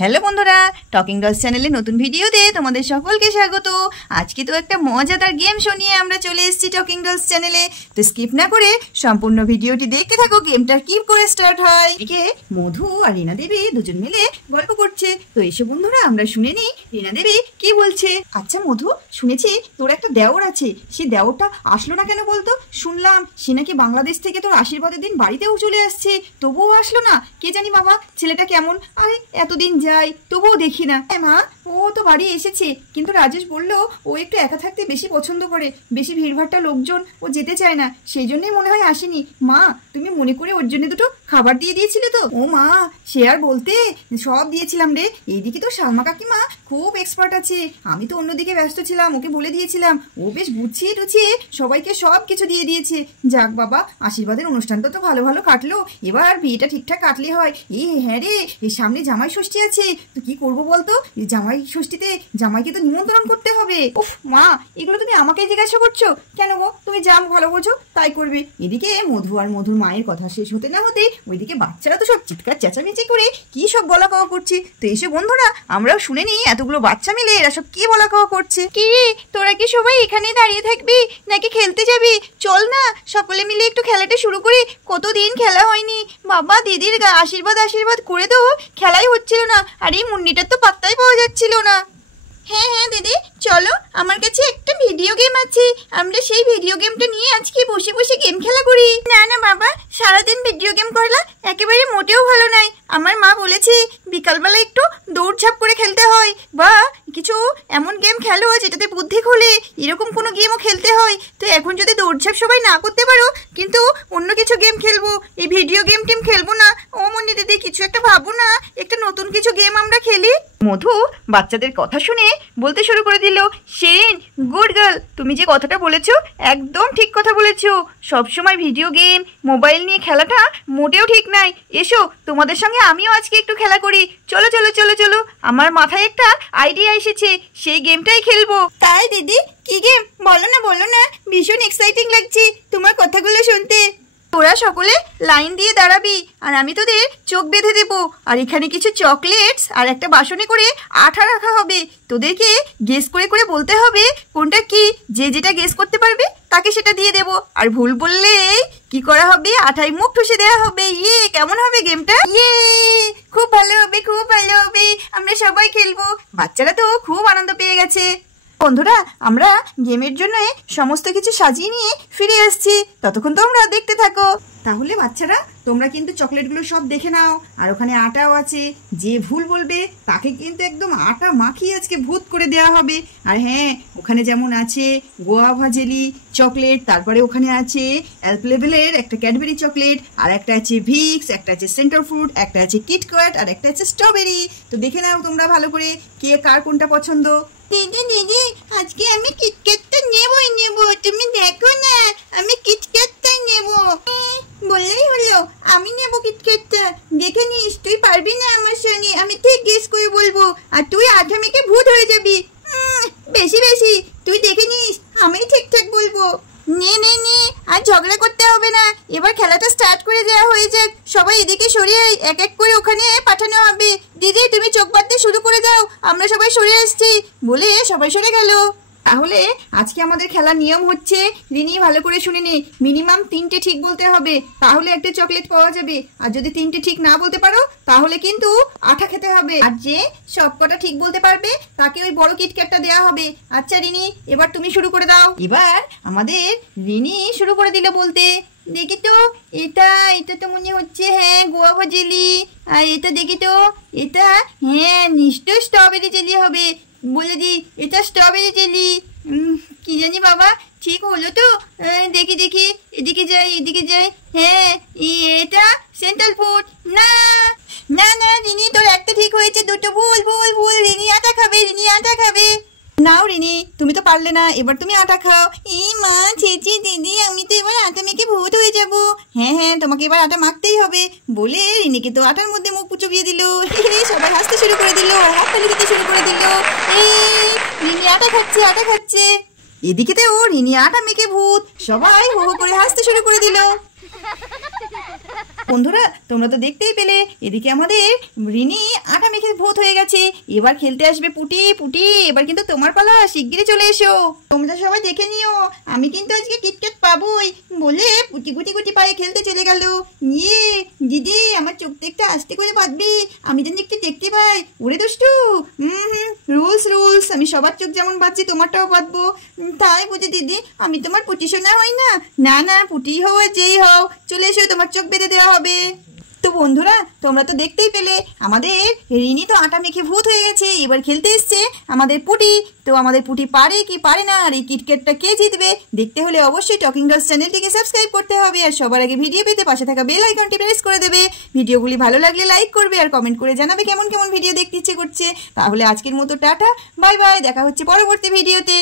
Hello বন্ধুরা, talking dolls চ্যানেলে নতুন ভিডিওতে তোমাদের সকলকে স্বাগত। আজকে তো একটা মজাদার গেম শো নিয়ে আমরা চলে এসেছি টকিং ডলস চ্যানেলে। তো স্কিপ না করে সম্পূর্ণ ভিডিওটি দেখতে থাকো গেমটা কি করে স্টার্ট হয়। এদিকে মধু আর রীনা দেবী দুজন মিলে গল্প করছে। তো এসো বন্ধুরা আমরা শুনে নিই রীনা দেবী কি বলছে। আচ্ছা মধু, শুনেছি তোর একটা দেওর আছে, সেই দেওরটা আসলো না কেন বলতো? শুনলাম সে নাকি বাংলাদেশ থেকে তোর আশীর্বাদের দিন বাড়িতেও চলে আসছে, তবুও আসলো না। কে জানি বাবা ছেলেটা কেমন, আরে এতদিন যাই তবুও দেখি না। হ্যাঁ মা, ও তো বাড়ি এসেছে, কিন্তু রাজেশ বললো ও একটু একা থাকতে বেশি পছন্দ করে, বেশি ভিড়ভাট্টা লোকজন ও যেতে চায় না, সেই জন্যই মনে হয় আসেনি। মা তুমি মনে করে ওর জন্য দুটো খাবার দিয়ে দিয়েছিলে তো? ও মা সে আর বলতে, সব দিয়েছিলাম রে। এইদিকে তো সালমা কাকিমা খুব এক্সপার্ট আছে, আমি তো অন্যদিকে ব্যস্ত ছিলাম, ওকে বলে দিয়েছিলাম, ও বেশ গুছিয়ে টুছিয়ে সবাইকে সব কিছু দিয়ে দিয়েছে। যাক বাবা, আশীর্বাদের অনুষ্ঠানটা তো ভালো ভালো কাটলো, এবার বিয়েটা ঠিকঠাক কাটলে হয়। হ্যাঁ রে, এই সামনে জামাই ষষ্ঠী আছে, তো কি করবো বলতো? জামাই ষষ্ঠীতে জামাইকে তো নিমন্ত্রণ করতে হবে। উফ মা, এগুলো তুমি আমাকে জিজ্ঞাসা করছো কেন গো? তুমি যা ভালো বোঝো তাই করবে। এদিকে মধু আর মধুর মায়ের কথা শেষ হতে না হতে ওইদিকে বাচ্চারা তো সব চিৎকার চেঁচামেচি করে কি সব বলা কওয়া করছে। তো এসে বন্ধুরা আমরাও শুনে নিই এতগুলো বাচ্চা মিলে এরা সব কি বলা কওয়া করছে। কি রে, তোরা কি সবাই এখানে দাঁড়িয়ে থাকবি নাকি খেলতে যাবি? চল না সকলে মিলে একটু খেলাটা শুরু করি, কতদিন খেলা হয়নি। বাবা দিদির আশীর্বাদ আশীর্বাদ করে তো খেলাই হচ্ছিল না, আর এই মুন্নিটার তো পাত্তাই পাওয়া যাচ্ছিল না। হ্যাঁ হ্যাঁ দিদি চলো, আমার কাছে একটা ভিডিও গেম আছে, আমরা সেই ভিডিও গেমটা নিয়ে আজকে বসে বসে গেম খেলা করি। না না বাবা, সারাদিন ভিডিও গেম করলা একেবারে মোটেও ভালো নয়। আমার মা বলেছে বিকালবেলা একটু দৌড়ঝাঁপ করে খেলতে হয়, বা কিছু এমন গেম খেলো যেটাতে বুদ্ধি খোলে, এরকম কোনো গেমও খেলতে হয়। তো এখন যদি দৌড়ঝাঁপ সবাই না করতে পারো, কিন্তু অন্য কিছু গেম খেলবো, এই ভিডিও গেম টিম খেলবো না। ও মনি দিদি কিছু একটা ভাবো না, একটা নতুন কিছু গেম আমরা খেলি। মধু বাচ্চাদের কথা শুনে বলতে শুরু করে দিল, শেন গুড গার্ল, তুমি যে কথাটা বলেছো একদম ঠিক কথা বলেছো। সবসময় ভিডিও গেম মোবাইল নিয়ে খেলাটা মোটেও ঠিক নাই। এসো তোমাদের সঙ্গে আমিও আজকে একটু খেলা করি। চলো চলো চলো চলো, আমার মাথায় একটা আইডিয়া এসেছে, সেই গেমটাই খেলবো। তাই দিদি কি গেম বলো না, ভীষণ এক্সাইটিং লাগছে তোমার কথাগুলো শুনতে। তোরা সকলে লাইন দিয়ে দাঁড়াবি আর আমি তোদের চোখ বেঁধে দেবো, আর এখানে কিছু চকলেটস আর একটা বাসনে করে আঠা রাখা হবে, তোদেরকে গেস করে করে বলতে হবে কোনটা কি। যে যেটা গেস করতে পারবে তাকে সেটা দিয়ে দেবো, আর ভুল বললে কি করা হবে, আঠায় মুখ ঠুসে দেওয়া হবে। কেমন হবে গেমটা? খুব ভালো হবে, খুব ভালো হবে, আমরা সবাই খেলবো। বাচ্চারা তো খুব আনন্দ পেয়ে গেছে। বন্ধুরা আমরা গেমের জন্য সমস্ত কিছু সাজিয়ে নিয়ে ফিরে আসছি, ততক্ষণ তোমরা দেখতে থাকো। তাহলে বাচ্চারা তোমরা কিন্তু চকলেটগুলো সব দেখে নাও, আর ওখানে আটাও আছে, যে ভুল বলবে তাকে কিন্তু একদম আটা মাখিয়ে আজকে ভূত করে দেওয়া হবে। আর হ্যাঁ, ওখানে যেমন আছে গোয়াভা জেলি চকলেট, তারপরে ওখানে আছে অ্যালপলেবেলের একটা ক্যাডবেরি চকলেট, আর একটা আছে ভিক্স, একটা আছে সেন্টার ফ্রুট, একটা আছে কিটক্যাট, আর একটা আছে স্ট্রবেরি। তো দেখে নাও তোমরা ভালো করে কে কার কোনটা পছন্দ। দিদি দিদি আজকে আমি কিটক্যাটটা নেবই নেব, তুমি দেখো না আমি কিটক্যাটটা নেব। বললেই হলো, আমি নেব কিটক্যাটটা। দেখে নিস, তুই পারবি না আমার সঙ্গে, আমি ঠিক গেস করে বলবো, আর তুই আধা মেখে ভূত হয়ে যাবি। বেশি বেশি তুই দেখে নিস, আমি ঠিকঠাক বলবো। নে নে নে, আর ঝগড়া করতে হবে না, এবার খেলাটা স্টার্ট করে দেওয়া হয়ে যাক। সবাই এদিকে সরিয়ে এক এক করে ওখানে পাঠানো হবে। দিদি তুমি চোখ বাঁধতে শুরু করে দাও, আমরা সবাই সরে আসছি। বলে সবাই সরে গেল। তাহলে আজকে আমাদের খেলার নিয়ম হচ্ছে, রিনি ভালো করে শুনে নে, মিনিমাম 3টে ঠিক বলতে হবে, তাহলে একটা চকলেট পাওয়া যাবে। আর যদি 3টে ঠিক না বলতে পারো তাহলে কিন্তু আঠা খেতে হবে, আর যে সবকটা ঠিক বলতে পারবে তাকে ওই বড় কিটক্যাটটা দেওয়া হবে। আচ্ছা রিনি এবার তুমি শুরু করে দাও। এবার আমাদের রিনি শুরু করে দিল বলতে, দেখি তো এটা তো মনে হচ্ছে হ্যাঁ গোয়াভা জেলি, আর এটা দেখি তো এটা হ্যাঁ নিশ্চয় স্ট্রবেরি জেলি হবে। বলে দি এটা স্ট্রবেরি জেলি, কি জানি বাবা ঠিক হলো তো? দেখি দেখি, এদিকে যাই। হ্যাঁ এটা সেন্ট্রাল ফুড। না না না রিনি তোর একটা ঠিক হয়েছে, দুটো ভুল ভুল ভুল। রিনি আটা খাবে, রিনি আটা খাবে। নাও রিনি তুমি তো পারলে না, এবার তুমি আটা খাও। এই মা ছেচি দিদি, আমি তো এবার আটা মেখে ভূত হয়ে যাব। হ্যাঁ হ্যাঁ তোমাকে এবার আটা মাখতেই হবে। বলে রিনিকে তো আটার মধ্যে মুখ চুবিয়ে দিল। সবাই হাসতে শুরু করে দিল, হাততালি দিতে শুরু করে দিল। রিনি আটা খাচ্ছে। এদিকে তো ও রিনি আটা মেখে ভূত, সবাই হো হো করে হাসতে শুরু করে দিল। বন্ধুরা তোমরা তো দেখতেই পেলে এদিকে আমাদের রিনি আটা মেখে ভূত হয়ে গেছে। এবার খেলতে আসবে পুটি। পুটি এবার কিন্তু তোমার পালা, শিগগিরই চলে এসো। তোমরা সবাই দেখে নিও, আমি কিন্তু আজকে কিটক্যাট পাবোই বলে পুটি গুটি গুটি পায়ে খেলতে চলে গেল। ইয়ে দিদি, আমার চোখটা একটু আস্তে করে বাঁধবি, আমি যেন একটু দেখতে পাই। ওরে দুষ্টু, রুলস রুলস, আমি সবার চোখ যেমন বাঁধছি তোমারটাও বাঁধবো। তাই বুঝি দিদি, আমি তোমার পুটি শোনা হই না? না না, পুটি হও আর যেই হও, চলে এসো, তোমার চোখ বেঁধে দেওয়া হবে। তো বন্ধুরা তোমরা তো দেখতেই পেলে আমাদের রিনি তো আটা মেখে ভূত হয়ে গেছে। এবার খেলতে এসছে আমাদের পুটি। তো আমাদের পুটি পারে কি পারে না, আর এই কিটক্যাটটা কে জিতবে দেখতে হলে অবশ্যই টকিং ডলস চ্যানেলটিকে সাবস্ক্রাইব করতে হবে, আর সবার আগে ভিডিও পেতে পাশে থাকা বেল আইকনটি প্রেস করে দেবে। ভিডিওগুলি ভালো লাগলে লাইক করবে আর কমেন্ট করে জানাবে কেমন কেমন ভিডিও দেখতে ইচ্ছে করছে। তাহলে আজকের মতো টাটা, বাই বাই, দেখা হচ্ছে পরবর্তী ভিডিওতে।